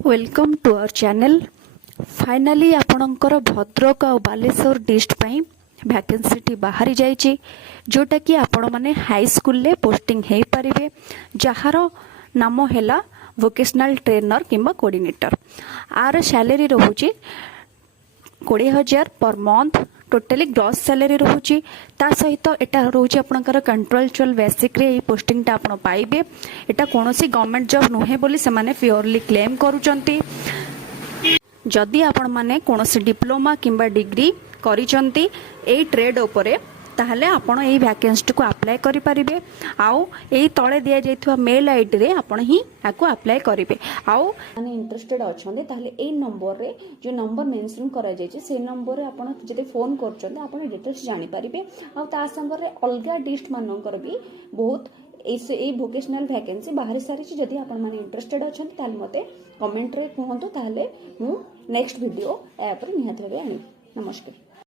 Welcome to our channel. Finally आपणकर भद्रक और बालेश्वर डिस्ट पई वैकेंसी बाहरी जाइए, जोटा कि आपण माने हाई स्कूल ले पोस्टिंग हो पारे, जार नाम है वोकेशनल ट्रेनर किंबा कोऑर्डिनेटर। आर सैलरी रोचे 20,000 per month, totally gross salary रोचे। ता सहित एटा रोचे आपनकर कंट्रोचुअल बेसिक रे पोस्टिंग टा आपण पाइबे। एटा कोनोसी गवर्नमेंट जॉब नुहे बोली से माने प्योरली क्लेम करूचंती। जदि आपण माने कोनोसी डिप्लोमा किंबा डिग्री करिचंती ए ट्रेड उपरे, ताहले आपण एई वैकेंसी को अप्लाई करि परिबे। आउ एई तळे दिया जायथवा मेल आईडी रे आपण ही आको अप्लाई करिवे। आउ माने इंटरेस्टेड अछंदे ताहले एई नंबर रे जो नंबर मेंशन करा जायछि से नंबर रे आपण जदि फोन करचंदे आपण डिटेल्स जानि परिबे। आउ ता संग रे अलगा डिस्ट मानकर भी बहुत ए वोकेशनल वैकेंसी बाहर सारी। जदि आपण माने इंटरेस्टेड अछंदे ताहले मते कमेंट रे कहंतु, ताहले मु नेक्स्ट वीडियो ए पर निहात भाबे आनी। नमस्कार।